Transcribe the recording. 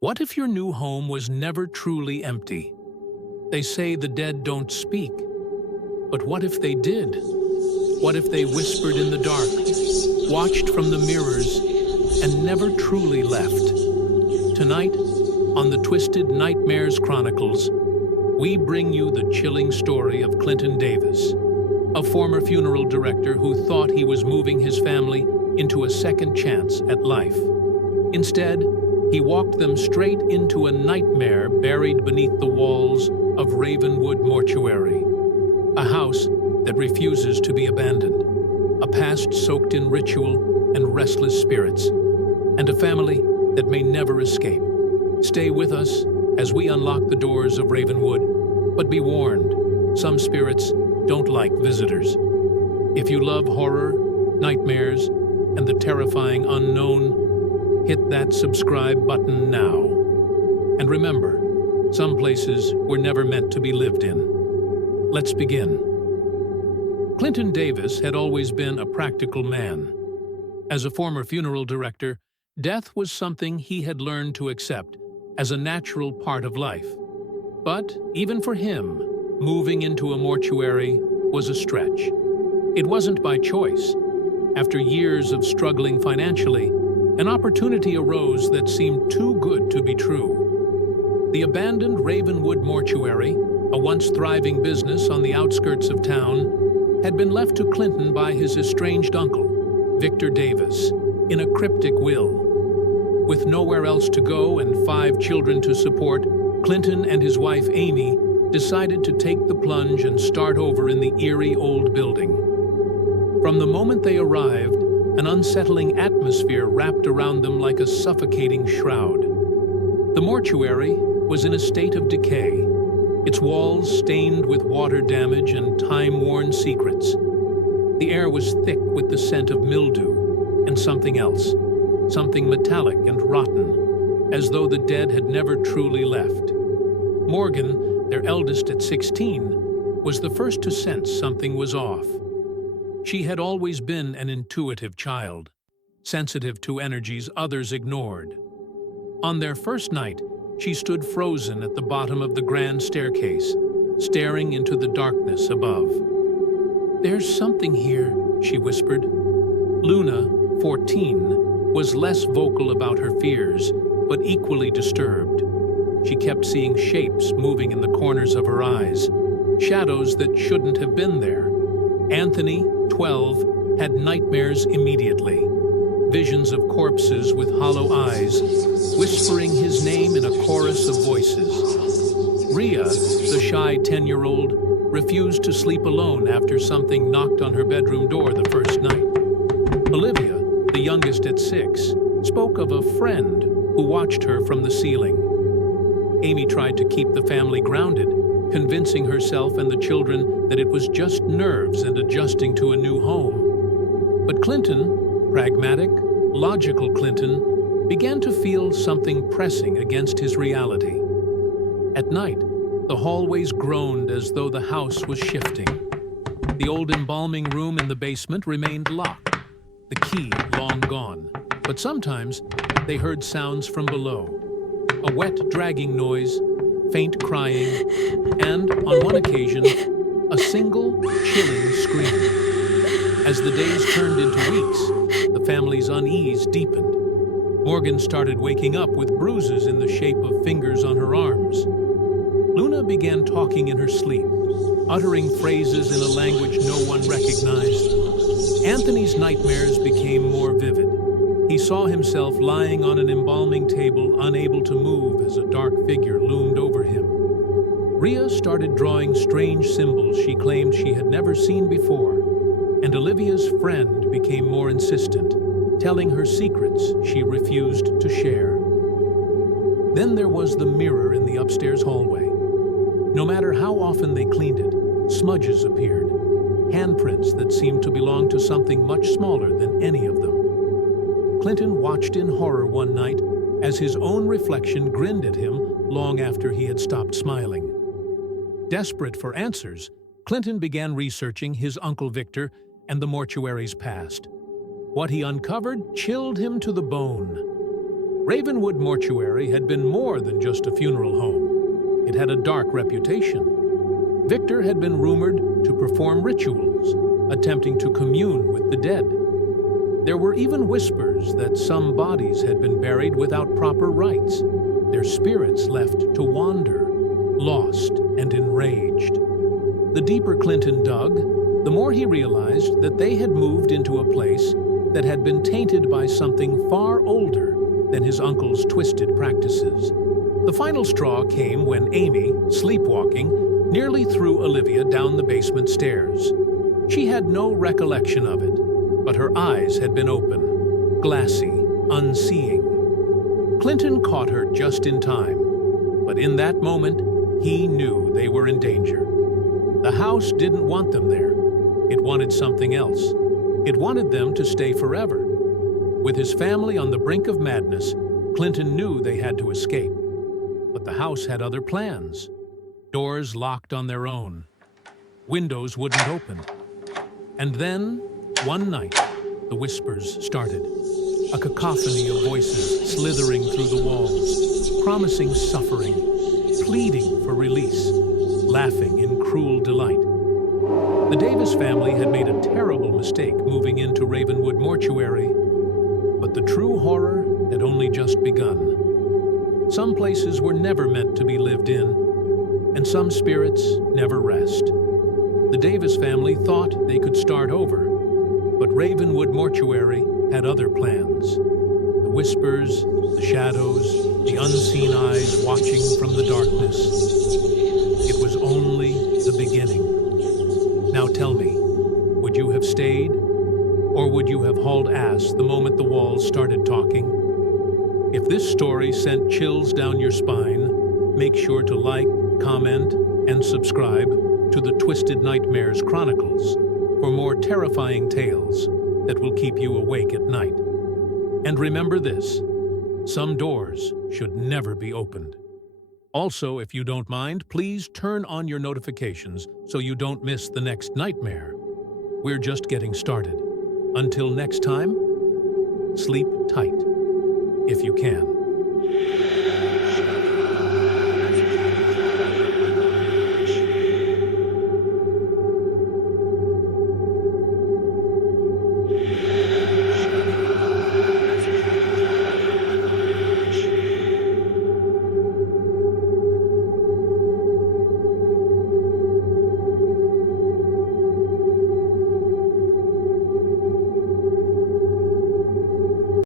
What if your new home was never truly empty? They say the dead don't speak. But what if they did? What if they whispered in the dark, watched from the mirrors, and never truly left? Tonight, on the Twisted Nightmares Chronicles, we bring you the chilling story of Clinton Davis, a former funeral director who thought he was moving his family into a second chance at life. Instead, he walked them straight into a nightmare buried beneath the walls of Ravenwood Mortuary, a house that refuses to be abandoned, a past soaked in ritual and restless spirits, and a family that may never escape. Stay with us as we unlock the doors of Ravenwood, but be warned, some spirits don't like visitors. If you love horror, nightmares, and the terrifying unknown, hit that subscribe button now. And remember, some places were never meant to be lived in. Let's begin. Clinton Davis had always been a practical man. As a former funeral director, death was something he had learned to accept as a natural part of life. But even for him, moving into a mortuary was a stretch. It wasn't by choice. After years of struggling financially, an opportunity arose that seemed too good to be true. The abandoned Ravenwood Mortuary, a once thriving business on the outskirts of town, had been left to Clinton by his estranged uncle, Victor Davis, in a cryptic will. With nowhere else to go and 5 children to support, Clinton and his wife Amy decided to take the plunge and start over in the eerie old building. From the moment they arrived, an unsettling atmosphere wrapped around them like a suffocating shroud. The mortuary was in a state of decay, its walls stained with water damage and time-worn secrets. The air was thick with the scent of mildew and something else, something metallic and rotten, as though the dead had never truly left. Morgan, their eldest at 16, was the first to sense something was off. She had always been an intuitive child, sensitive to energies others ignored. On their first night, she stood frozen at the bottom of the grand staircase, staring into the darkness above. "There's something here," she whispered. Luna, 14, was less vocal about her fears, but equally disturbed. She kept seeing shapes moving in the corners of her eyes, shadows that shouldn't have been there. Anthony, 12, had nightmares immediately. Visions of corpses with hollow eyes, whispering his name in a chorus of voices. Rhea, the shy 10-year-old, refused to sleep alone after something knocked on her bedroom door the first night. Olivia, the youngest at 6, spoke of a friend who watched her from the ceiling. Amy tried to keep the family grounded, convincing herself and the children that it was just nerves and adjusting to a new home. But Clinton, pragmatic, logical Clinton, began to feel something pressing against his reality. At night, the hallways groaned as though the house was shifting. The old embalming room in the basement remained locked, the key long gone. But sometimes they heard sounds from below. A wet, dragging noise, faint crying, and, on one occasion, a single, chilling scream. As the days turned into weeks, the family's unease deepened. Morgan started waking up with bruises in the shape of fingers on her arms. Luna began talking in her sleep, uttering phrases in a language no one recognized. Anthony's nightmares became more vivid. He saw himself lying on an embalming table, unable to move as a dark figure loomed over him. Rhea started drawing strange symbols she claimed she had never seen before, and Olivia's friend became more insistent, telling her secrets she refused to share. Then there was the mirror in the upstairs hallway. No matter how often they cleaned it, smudges appeared, handprints that seemed to belong to something much smaller than any of them. Clinton watched in horror one night as his own reflection grinned at him long after he had stopped smiling. Desperate for answers, Clinton began researching his Uncle Victor and the mortuary's past. What he uncovered chilled him to the bone. Ravenwood Mortuary had been more than just a funeral home. It had a dark reputation. Victor had been rumored to perform rituals, attempting to commune with the dead. There were even whispers that some bodies had been buried without proper rites, their spirits left to wander, lost and enraged. The deeper Clinton dug, the more he realized that they had moved into a place that had been tainted by something far older than his uncle's twisted practices. The final straw came when Amy, sleepwalking, nearly threw Olivia down the basement stairs. She had no recollection of it, but her eyes had been open, glassy, unseeing. Clinton caught her just in time, but in that moment, he knew they were in danger. The house didn't want them there. It wanted something else. It wanted them to stay forever. With his family on the brink of madness, Clinton knew they had to escape. But the house had other plans. Doors locked on their own. Windows wouldn't open. And then, one night, the whispers started. A cacophony of voices slithering through the walls, promising suffering, pleading for release, laughing in cruel delight. The Davis family had made a terrible mistake moving into Ravenwood Mortuary, but the true horror had only just begun. Some places were never meant to be lived in, and some spirits never rest. The Davis family thought they could start over, but Ravenwood Mortuary had other plans. The whispers, the shadows, the unseen eyes watching from the darkness. It was only the beginning. Now tell me, would you have stayed? Or would you have hauled ass the moment the walls started talking? If this story sent chills down your spine, make sure to like, comment, and subscribe to the Twisted Nightmares Chronicles for more terrifying tales that will keep you awake at night. And remember this, some doors should never be opened. Also, if you don't mind, please turn on your notifications so you don't miss the next nightmare. We're just getting started. Until next time, sleep tight, if you can.